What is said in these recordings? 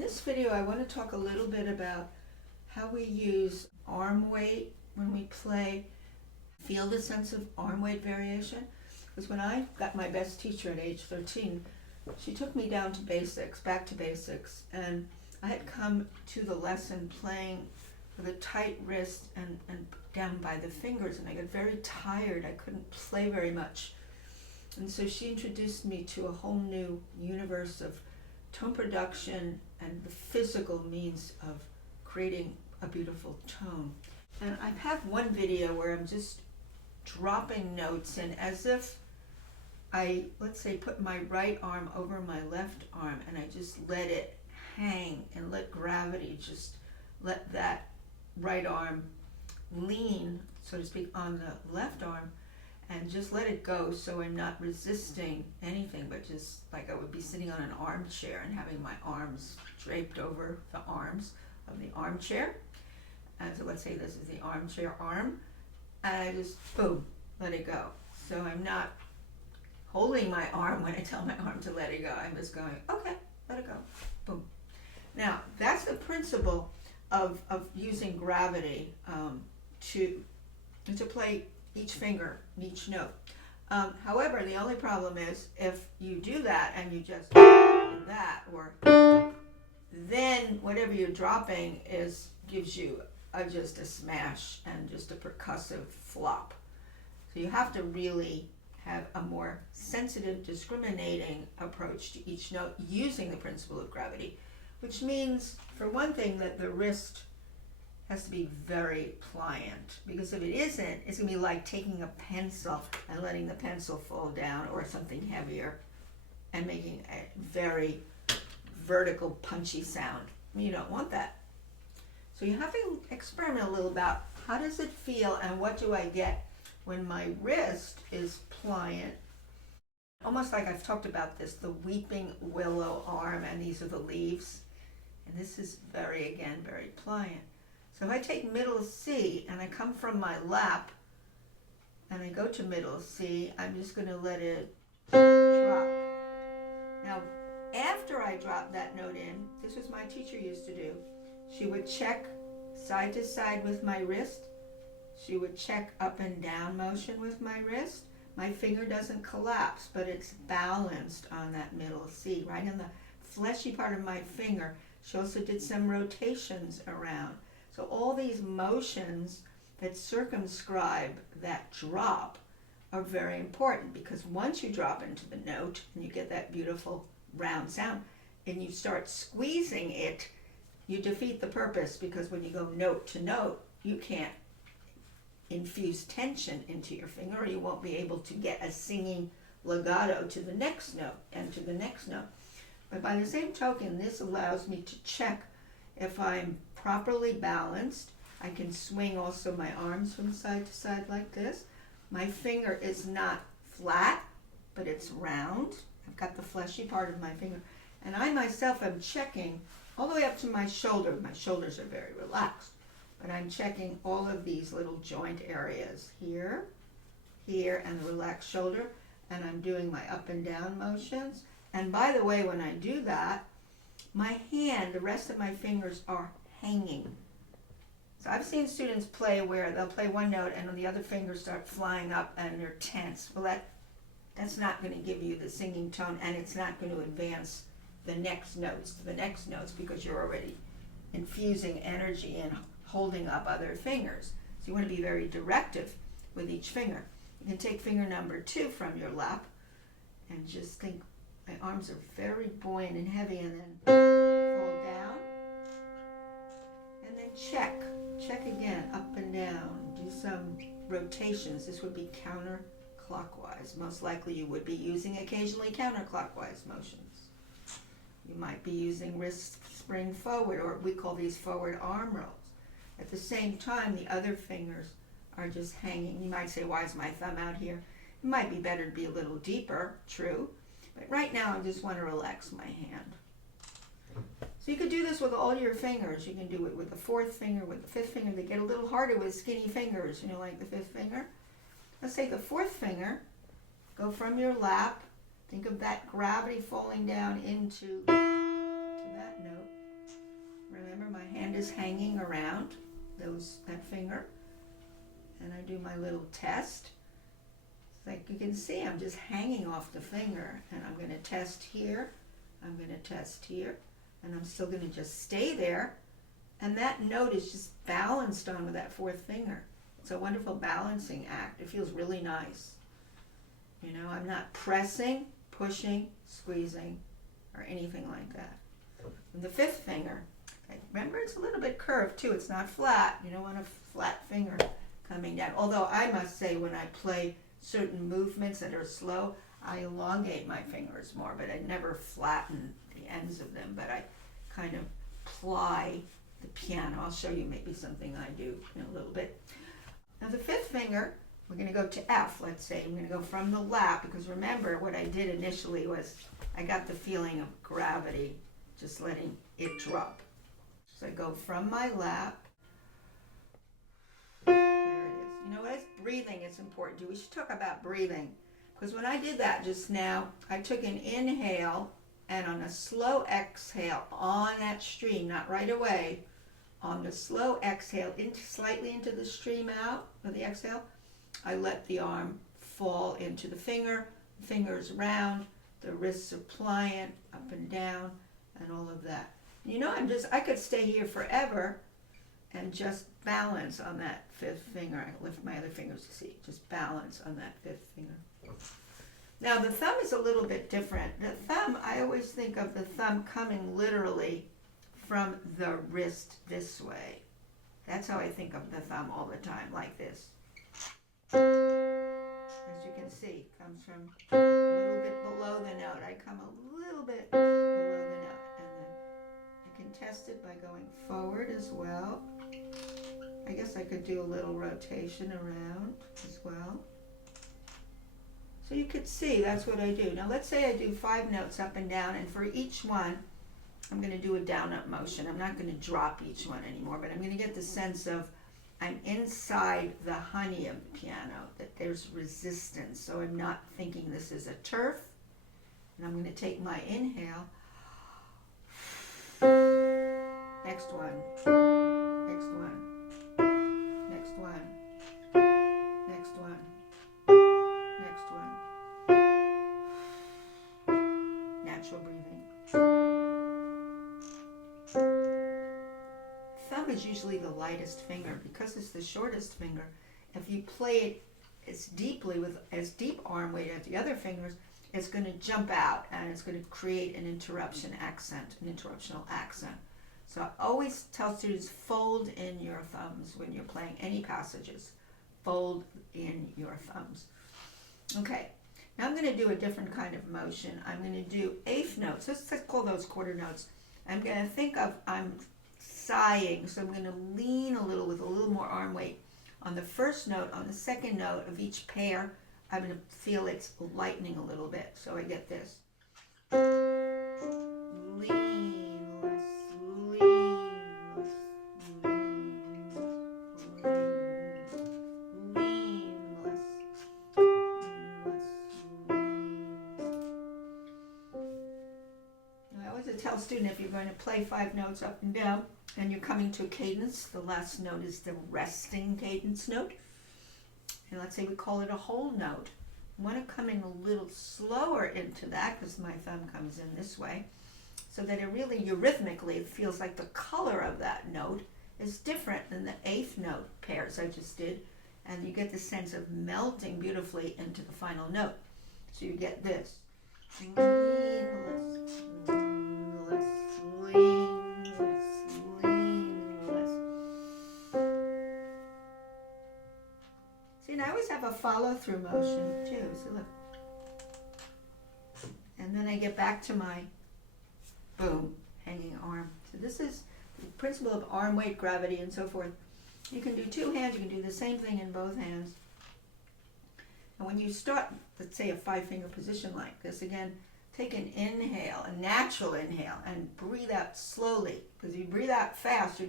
In this video, I want to talk a little bit about how we use arm weight when we play. Feel the sense of arm weight variation. Because when I got my best teacher at age 13, she took me down to basics, back to basics, and I had come to the lesson playing with a tight wrist and down by the fingers, and I got very tired. I couldn't play very much. And so she introduced me to a whole new universe of tone production and the physical means of creating a beautiful tone. And I have one video where I'm just dropping notes in as if I, let's say, put my right arm over my left arm and I just let it hang and let gravity just let that right arm lean, so to speak, on the left arm and just let it go, so I'm not resisting anything, but just like I would be sitting on an armchair and having my arms draped over the arms of the armchair. And so let's say this is the armchair arm, and I just, boom, let it go. So I'm not holding my arm when I tell my arm to let it go. I'm just going, okay, let it go, boom. Now, that's the principle of using gravity to play each finger, each note. However, the only problem is if you do that and you just do that, or then whatever you're dropping gives you just a smash and just a percussive flop. So you have to really have a more sensitive, discriminating approach to each note using the principle of gravity, which means, for one thing, that the wrist has to be very pliant, because if it isn't, it's going to be like taking a pencil and letting the pencil fall down, or something heavier, and making a very vertical, punchy sound. You don't want that. So you have to experiment a little about how does it feel and what do I get when my wrist is pliant. Almost like I've talked about this, the weeping willow arm, and these are the leaves. And this is very pliant. So if I take middle C and I come from my lap and I go to middle C, I'm just going to let it drop. Now, after I drop that note in, this was my teacher used to do. She would check side to side with my wrist. She would check up and down motion with my wrist. My finger doesn't collapse, but it's balanced on that middle C, right in the fleshy part of my finger. She also did some rotations around. So all these motions that circumscribe that drop are very important, because once you drop into the note and you get that beautiful round sound and you start squeezing it, you defeat the purpose, because when you go note to note, you can't infuse tension into your finger, or you won't be able to get a singing legato to the next note and to the next note. But by the same token, this allows me to check if I'm properly balanced. I can swing also my arms from side to side like this. My finger is not flat, but it's round. I've got the fleshy part of my finger. And I myself am checking all the way up to my shoulder. My shoulders are very relaxed, but I'm checking all of these little joint areas here, here, and the relaxed shoulder. And I'm doing my up and down motions. And by the way, when I do that, my hand, the rest of my fingers are hanging. So I've seen students play where they'll play one note and the other fingers start flying up and they're tense. Well, that's not going to give you the singing tone, and it's not going to advance the next notes to the next notes, because you're already infusing energy and holding up other fingers. So you want to be very directive with each finger. You can take finger number 2 from your lap and just think, my arms are very buoyant and heavy, and then fold down, and then check again, up and down, do some rotations. This would be counterclockwise. Most likely you would be using occasionally counterclockwise motions. You might be using wrist spring forward, or we call these forward arm rolls. At the same time, the other fingers are just hanging. You might say, why is my thumb out here? It might be better to be a little deeper, true. But right now, I just want to relax my hand. So you could do this with all your fingers. You can do it with the 4th finger, with the 5th finger. They get a little harder with skinny fingers, like the 5th finger. Let's take the 4th finger, go from your lap, think of that gravity falling down into that note, is hanging around that finger. And I do my little test. It's like you can see I'm just hanging off the finger, and I'm going to test here, I'm going to test here, and I'm still going to just stay there. And that note is just balanced on with that fourth finger. It's a wonderful balancing act. It feels really nice. You know, I'm not pressing, pushing, squeezing, or anything like that. And the fifth finger, okay, remember it's a little bit curved too. It's not flat. You don't want a flat finger coming down. Although I must say, when I play certain movements that are slow, I elongate my fingers more, but I never flatten the ends of them, but I kind of ply the piano. I'll show you maybe something I do in a little bit. Now the fifth finger, we're going to go to F, let's say. I'm going to go from the lap, because remember what I did initially was I got the feeling of gravity, just letting it drop. So I go from my lap. There it is. You know, as breathing is important too. We should talk about breathing, because when I did that just now, I took an inhale, and on a slow exhale on that stream, not right away, on the slow exhale, slightly into the stream out of the exhale, I let the arm fall into the fingers round, the wrists are pliant, up and down, and all of that. You know, I could stay here forever and just balance on that fifth finger. I lift my other fingers to see, just balance on that fifth finger. Now the thumb is a little bit different. The thumb, I always think of the thumb coming literally from the wrist this way. That's how I think of the thumb all the time, like this. As you can see, it comes from a little bit below the note. I come a little bit below the note, and then I can test it by going forward as well. I guess I could do a little rotation around as well. So you could see that's what I do. Now let's say I do 5 notes up and down, and for each one I'm going to do a down-up motion. I'm not going to drop each one anymore, but I'm going to get the sense of I'm inside the honey of the piano, that there's resistance. So I'm not thinking this is a turf. And I'm going to take my inhale. Next one. Next one. Next one. Next one. Next one. Natural breathing. Thumb is usually the lightest finger because it's the shortest finger. If you play it as deeply with as deep arm weight as the other fingers, it's going to jump out and it's going to create an interruptional accent. So I always tell students, fold in your thumbs when you're playing any passages. Fold in your thumbs. Okay, now I'm going to do a different kind of motion. I'm going to do eighth notes. Let's call those quarter notes. I'm going to think of, I'm sighing, so I'm going to lean a little with a little more arm weight on the first note. On the second note of each pair, I'm going to feel it's lightening a little bit. So I get this. Lean less, lean less, lean less, lean less, I always tell students, if you're going to play 5 notes up and down and you're coming to a cadence, the last note is the resting cadence note. And let's say we call it a whole note. I want to come in a little slower into that because my thumb comes in this way, so that it really, rhythmically, it feels like the color of that note is different than the 8th note pairs I just did, and you get the sense of melting beautifully into the final note. So you get this. Lean less, lean less, lean less, lean less. See, and I always have a follow-through motion too, so look. And then I get back to my boom, hanging arm. So this is the principle of arm weight, gravity, and so forth. You can do 2 hands, you can do the same thing in both hands. And when you start, let's say a 5-finger position like this, again, take an inhale, a natural inhale, and breathe out slowly. Because if you breathe out fast,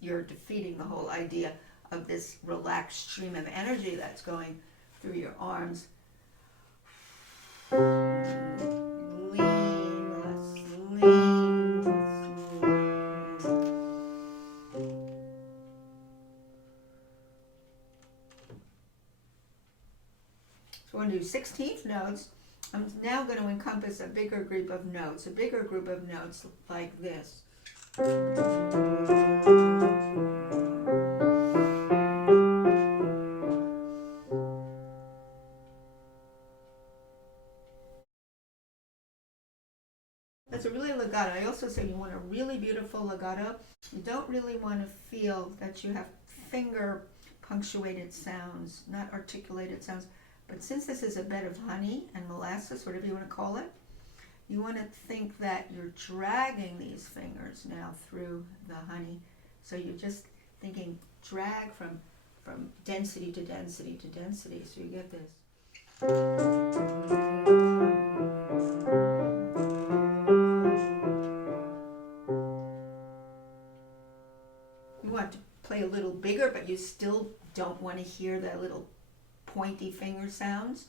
you're defeating the whole idea of this relaxed stream of energy that's going through your arms. Lean less, lean less, lean. to do 16th notes, I'm now going to encompass a bigger group of notes like this. That's a really legato. I also say you want a really beautiful legato. You don't really want to feel that you have finger punctuated sounds, not articulated sounds. But since this is a bed of honey and molasses, whatever you want to call it, you want to think that you're dragging these fingers now through the honey. So you're just thinking drag from density to density to density. So you get this. You want to play a little bigger, but you still don't want to hear that little pointy finger sounds.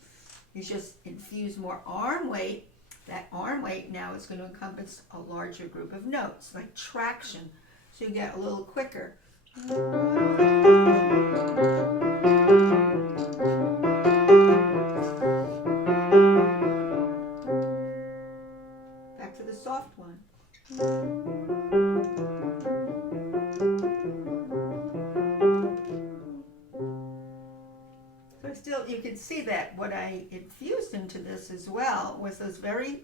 You just infuse more arm weight. That arm weight now is going to encompass a larger group of notes, like traction. So you get a little quicker. Back to the soft one. Still, you can see that what I infused into this as well was those very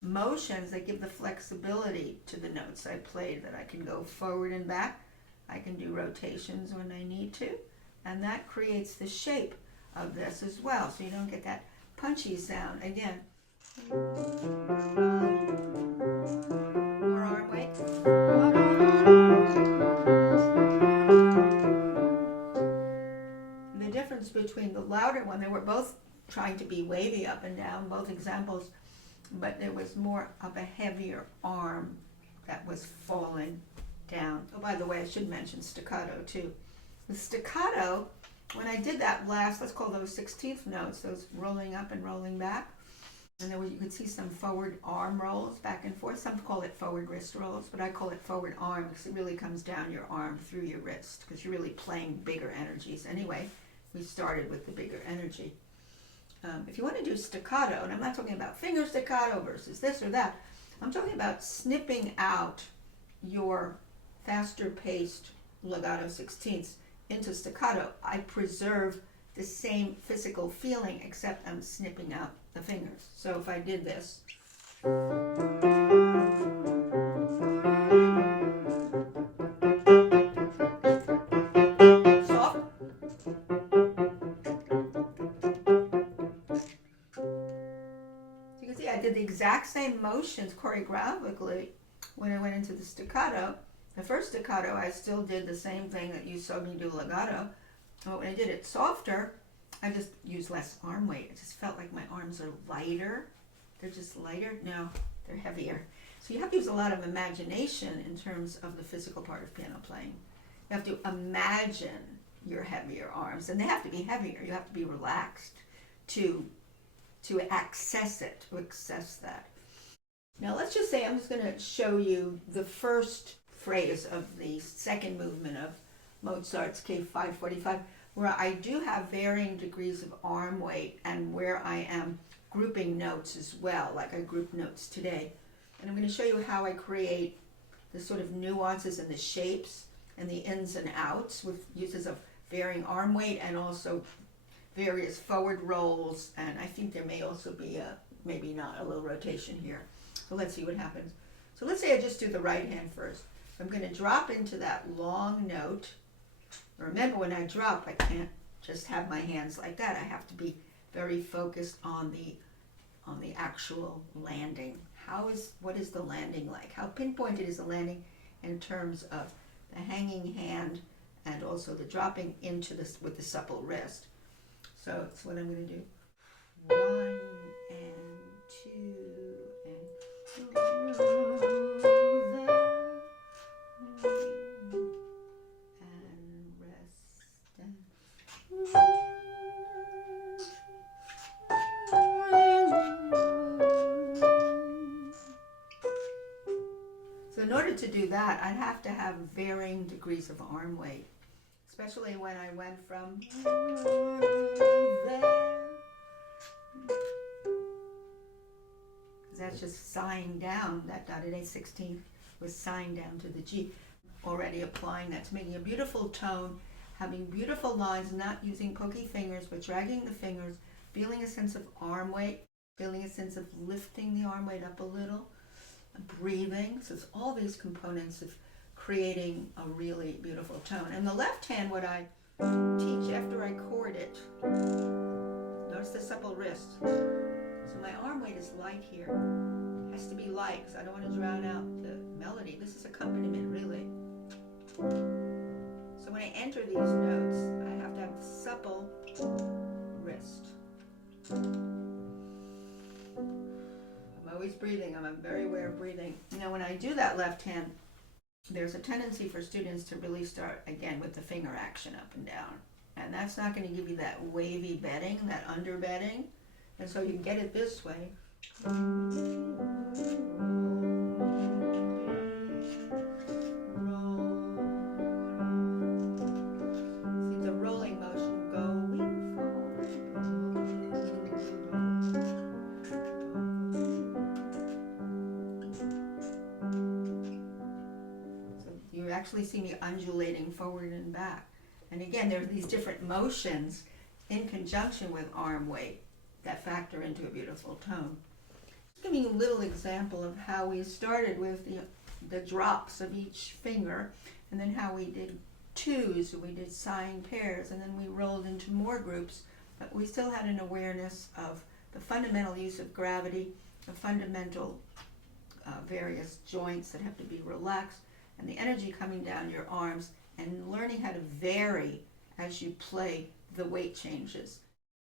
motions that give the flexibility to the notes I played, that I can go forward and back. I can do rotations when I need to, and that creates the shape of this as well, so you don't get that punchy sound. Again, more arm weight. Between the louder one, they were both trying to be wavy up and down, both examples, but there was more of a heavier arm that was falling down. Oh, by the way, I should mention staccato too. The staccato, when I did that last, let's call those 16th notes, those rolling up and rolling back, and there was, you could see some forward arm rolls back and forth. Some call it forward wrist rolls, but I call it forward arm because it really comes down your arm through your wrist, because you're really playing bigger energies anyway. We started with the bigger energy. If you want to do staccato, and I'm not talking about finger staccato versus this or that, I'm talking about snipping out your faster paced legato 16ths into staccato. I preserve the same physical feeling, except I'm snipping out the fingers. So if I did this, the exact same motions choreographically when I went into the staccato. The first staccato, I still did the same thing that you saw me do legato. But when I did it softer, I just used less arm weight. It just felt like my arms are lighter. They're just lighter. No, they're heavier. So you have to use a lot of imagination in terms of the physical part of piano playing. You have to imagine your heavier arms, and they have to be heavier. You have to be relaxed to access it, to access that. Now let's just say I'm just going to show you the first phrase of the second movement of Mozart's K545, where I do have varying degrees of arm weight and where I am grouping notes as well, like I grouped notes today. And I'm going to show you how I create the sort of nuances and the shapes and the ins and outs with uses of varying arm weight and also various forward rolls, and I think there may also be maybe not, a little rotation here. So let's see what happens. So let's say I just do the right hand first. I'm going to drop into that long note. Remember, when I drop, I can't just have my hands like that. I have to be very focused on the actual landing. What is the landing like? How pinpointed is the landing in terms of the hanging hand and also the dropping into this with the supple wrist? So that's what I'm going to do. 1 and 2 and rest and so in order to do that, I'd have to have varying degrees of arm weight. Especially when I went from there that's just sighing down. That dotted A16 was sighing down to the G. Already applying that to making a beautiful tone, having beautiful lines, not using pokey fingers, but dragging the fingers, feeling a sense of arm weight, feeling a sense of lifting the arm weight up a little, breathing. So it's all these components of creating a really beautiful tone. And the left hand, what I teach after I chord it, notice the supple wrist. So my arm weight is light here. It has to be light because I don't want to drown out the melody. This is accompaniment, really. So when I enter these notes, I have to have supple wrist. I'm always breathing. I'm very aware of breathing. You know, when I do that left hand, there's a tendency for students to really start again with the finger action up and down. And that's not going to give you that wavy bedding, that under bedding. And so you can get it this way. See the rolling motion going forward. So you actually see me undulating forward and back. And again, there are these different motions in conjunction with arm weight that factor into a beautiful tone. Just giving you a little example of how we started with the drops of each finger, and then how we did twos, we did sighing pairs, and then we rolled into more groups, but we still had an awareness of the fundamental use of gravity, the fundamental various joints that have to be relaxed, and the energy coming down your arms, and learning how to vary as you play the weight changes.